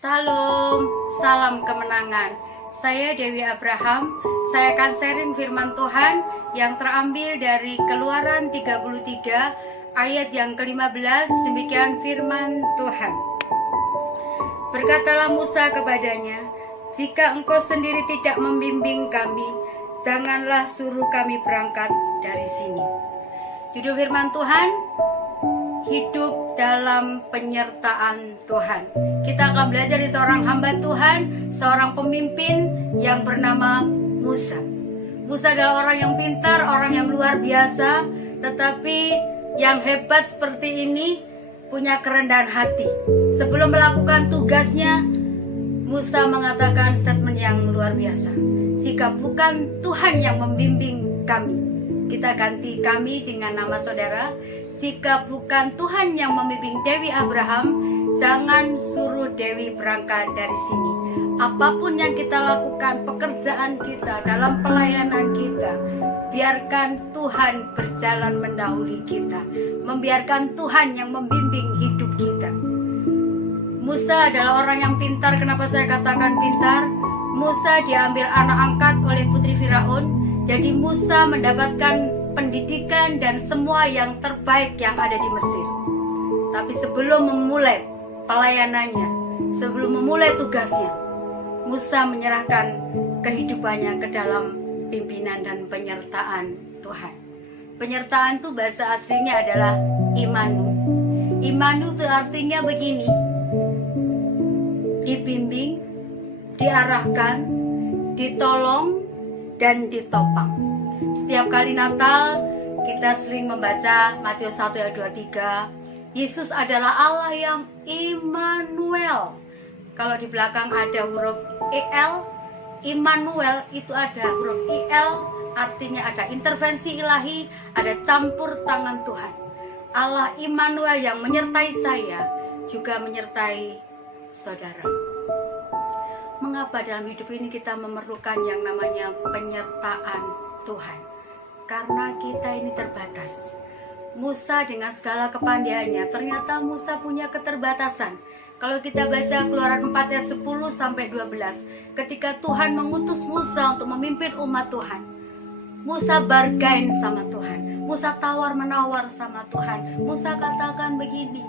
Salam, salam kemenangan. Saya Dewi Abraham. Saya akan sharing firman Tuhan yang terambil dari Keluaran 33 ayat yang ke-15. Demikian firman Tuhan. Berkatalah Musa kepadanya, "Jika engkau sendiri tidak membimbing kami, janganlah suruh kami berangkat dari sini." Judul firman Tuhan, hidup dalam penyertaan Tuhan. Kita akan belajar dari seorang hamba Tuhan, seorang pemimpin yang bernama Musa. Musa adalah orang yang pintar, orang yang luar biasa, tetapi yang hebat seperti ini punya kerendahan hati. Sebelum melakukan tugasnya, Musa mengatakan statement yang luar biasa. "Jika bukan Tuhan yang membimbing kami," kita ganti kami dengan nama saudara, "Jika bukan Tuhan yang membimbing Dewi Abraham, jangan suruh Dewi berangkat dari sini." Apapun yang kita lakukan, pekerjaan kita, dalam pelayanan kita, biarkan Tuhan berjalan mendahului kita. Membiarkan Tuhan yang membimbing hidup kita. Musa adalah orang yang pintar. Kenapa saya katakan pintar? Musa diambil anak angkat oleh putri Firaun. Jadi Musa mendapatkan pendidikan dan semua yang terbaik yang ada di Mesir. Tapi sebelum memulai pelayanannya, sebelum memulai tugasnya, Musa menyerahkan kehidupannya ke dalam pimpinan dan penyertaan Tuhan. Penyertaan itu bahasa aslinya adalah imanu. Imanu itu artinya begini: dibimbing, diarahkan, ditolong, dan ditopang. Setiap kali Natal kita sering membaca Matius 1 ayat 23. Yesus adalah Allah yang Immanuel. Kalau di belakang ada huruf EL, Immanuel itu ada huruf IL, artinya ada intervensi ilahi, ada campur tangan Tuhan. Allah Immanuel yang menyertai saya juga menyertai saudara. Mengapa dalam hidup ini kita memerlukan yang namanya penyertaan Tuhan? Karena kita ini terbatas. Musa dengan segala kepandaiannya, ternyata Musa punya keterbatasan. Kalau kita baca Keluaran 4 ayat 10 sampai 12, ketika Tuhan mengutus Musa untuk memimpin umat Tuhan, Musa bargain sama Tuhan. Musa tawar-menawar sama Tuhan. Musa katakan begini,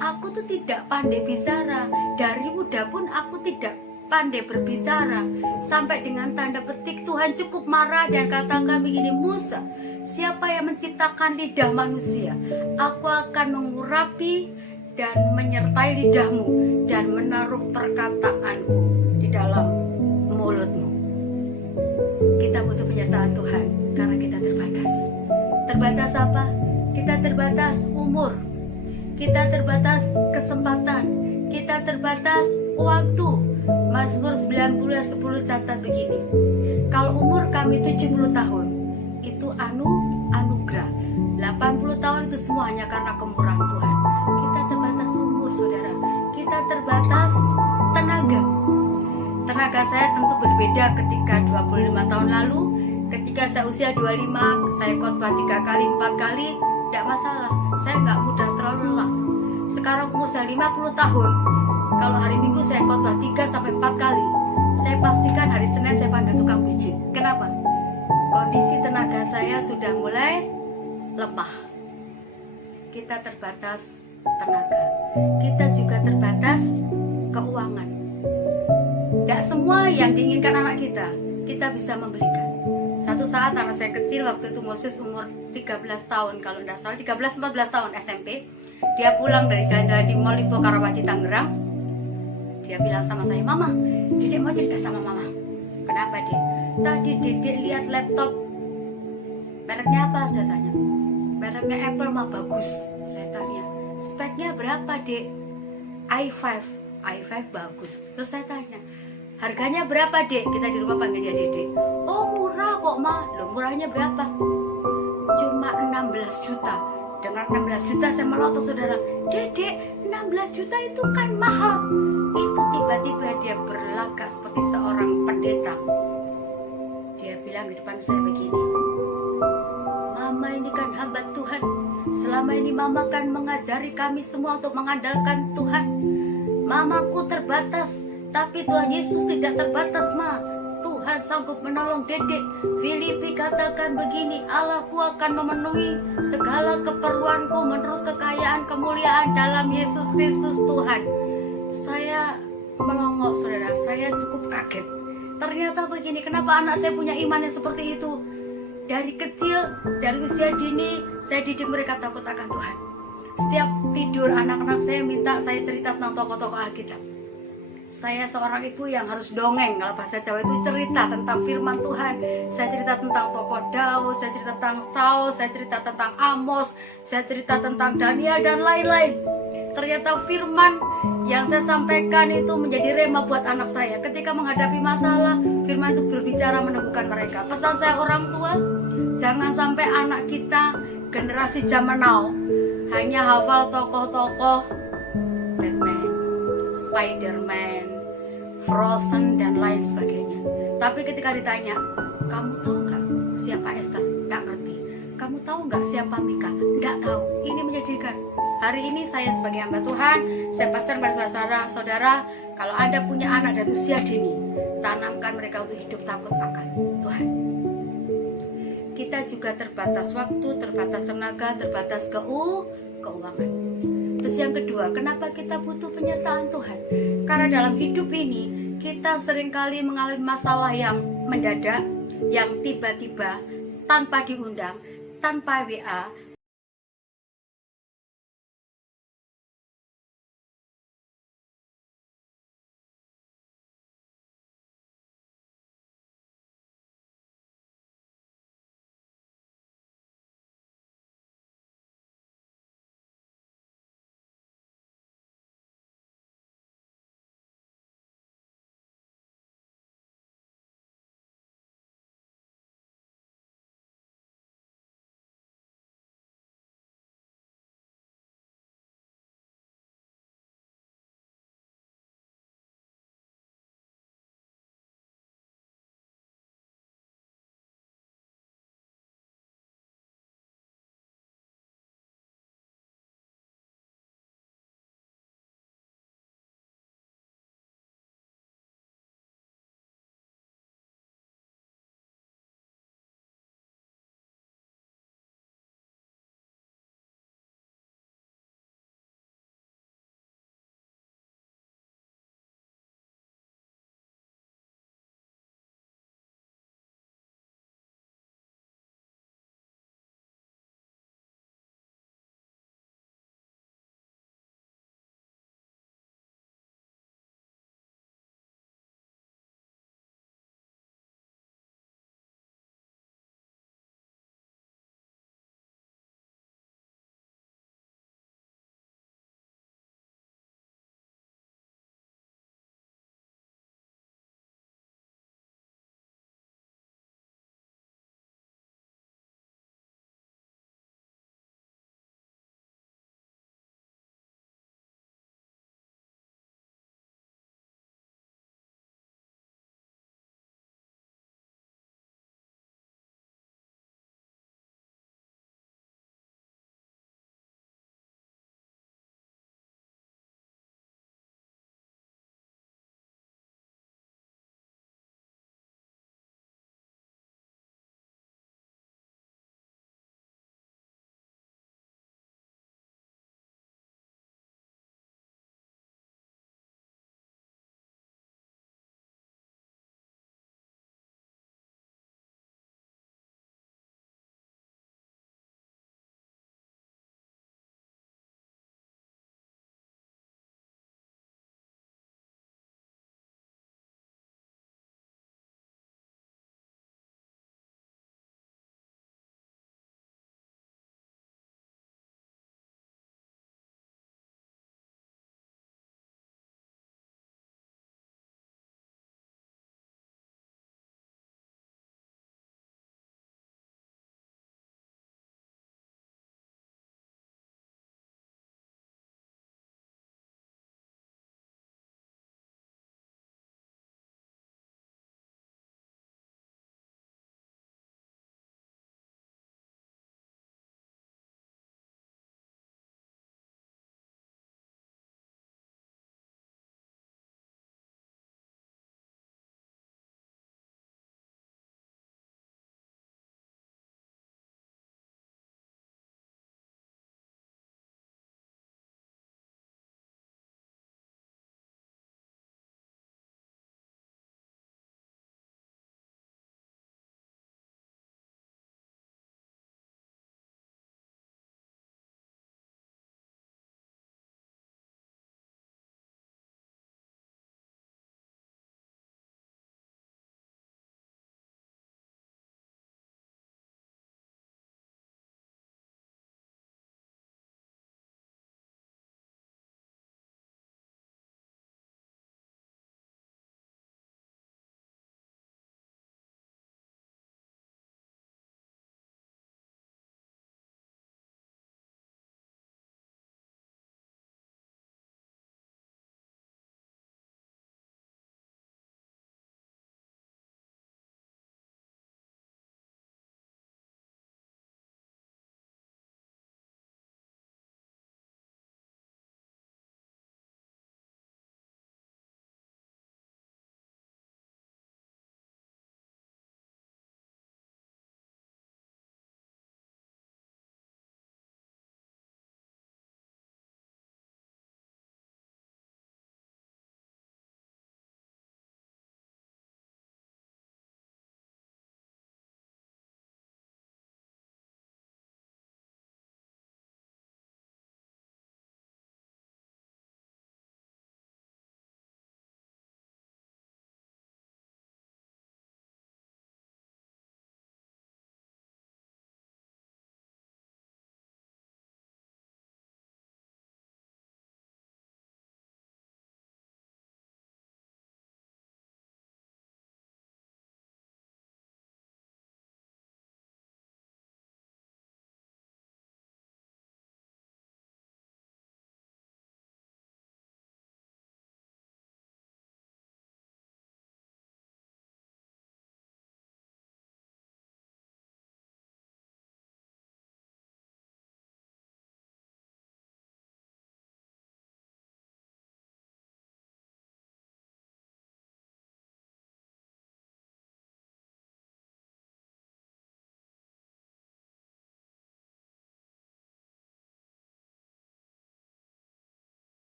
"Aku tuh tidak pandai bicara. Dari muda pun aku tidak pandai berbicara." Sampai dengan tanda petik Tuhan cukup marah dan katakan begini, "Musa, siapa yang menciptakan lidah manusia? Aku akan mengurapi dan menyertai lidahmu dan menaruh perkataanku di dalam mulutmu." Kita butuh penyertaan Tuhan karena kita terbatas. Terbatas apa? Kita terbatas umur, kita terbatas kesempatan, kita terbatas waktu. Mazmur 90 ayat 10 catat begini, "Kalau umur kami 70 tahun, itu anugerah. 80 tahun itu semua hanya karena kemurahan Tuhan." Kita terbatas umur, saudara. Kita terbatas tenaga. Tenaga saya tentu berbeda ketika 25 tahun lalu. Ketika saya usia 25, saya khotbah 3 kali, 4 kali, tidak masalah. Saya nggak mudah terlalu lelah. Sekarang umur saya 50 tahun. Kalau hari Minggu saya khotbah 3 sampai 4 kali. Saya pastikan hari Senin saya panggil tukang pijit. Kenapa? Kondisi tenaga saya sudah mulai lemah. Kita terbatas tenaga. Kita juga terbatas keuangan. Tidak semua yang diinginkan anak kita bisa membelikan. Satu saat anak saya kecil, waktu itu Moses umur 13 tahun, kalau tidak salah 13-14 tahun SMP, dia pulang dari jalan-jalan di Mall Lipo Karawaci Tangerang. Dia bilang sama saya, "Mama, Dedek mau cerita sama Mama." "Kenapa, Dek?" "Tadi Dedek lihat laptop." "Mereknya apa?" saya tanya. "Mereknya Apple mah bagus." Saya tanya, "Speknya berapa, Dek?" i5 bagus. Terus saya tanya, "Harganya berapa, Dek?" Kita di rumah panggil dia Dedek. "Oh, murah kok, Ma." "Loh, murahnya berapa?" "Cuma 16 juta. Dengan 16 juta saya melotot, saudara. "Dedek, 16 juta itu kan mahal." Itu tiba-tiba dia berlagak seperti seorang pendeta. Dia bilang di depan saya begini, "Mama ini kan hamba Tuhan. Selama ini Mama kan mengajari kami semua untuk mengandalkan Tuhan. Mamaku terbatas, tapi Tuhan Yesus tidak terbatas, Ma. Tuhan sanggup menolong Dedek. Filipi katakan begini, Allahku akan memenuhi segala keperluanku menurut kekayaan kemuliaan dalam Yesus Kristus Tuhan. Saya melongo, saudara, saya cukup kaget. Ternyata begini, kenapa anak saya punya iman yang seperti itu? Dari kecil, dari usia dini, saya didik mereka takut akan Tuhan. Setiap tidur anak-anak saya minta saya cerita tentang tokoh-tokoh Alkitab. Saya seorang ibu yang harus dongeng, kalau bahasa Jawa itu cerita tentang firman Tuhan. Saya cerita tentang tokoh Daud, saya cerita tentang Saul, saya cerita tentang Amos, saya cerita tentang Daniel dan lain-lain. Ternyata firman yang saya sampaikan itu menjadi rema buat anak saya. Ketika menghadapi masalah, firman itu berbicara meneguhkan mereka. Pesan saya orang tua, jangan sampai anak kita generasi zaman now hanya hafal tokoh-tokoh Batman, Spiderman, Frozen dan lain sebagainya. Tapi ketika ditanya, kamu tahu nggak siapa Esther? Nggak ngerti. Kamu tahu nggak siapa Mika? Nggak tahu. Ini menyedihkan. Hari ini saya sebagai hamba Tuhan, saya pesan pada saudara, kalau Anda punya anak dan usia dini, tanamkan mereka untuk hidup takut akan Tuhan. Kita juga terbatas waktu, terbatas tenaga, terbatas keuangan. Terus yang kedua, kenapa kita butuh penyertaan Tuhan? Karena dalam hidup ini kita seringkali mengalami masalah yang mendadak, yang tiba-tiba, tanpa diundang, tanpa WA,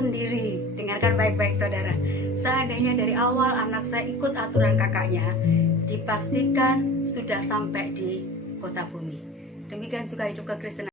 sendiri. Dengarkan baik-baik saudara. Seandainya dari awal anak saya ikut aturan kakaknya, dipastikan sudah sampai di kota bumi. Demikian juga hidup kekristenan.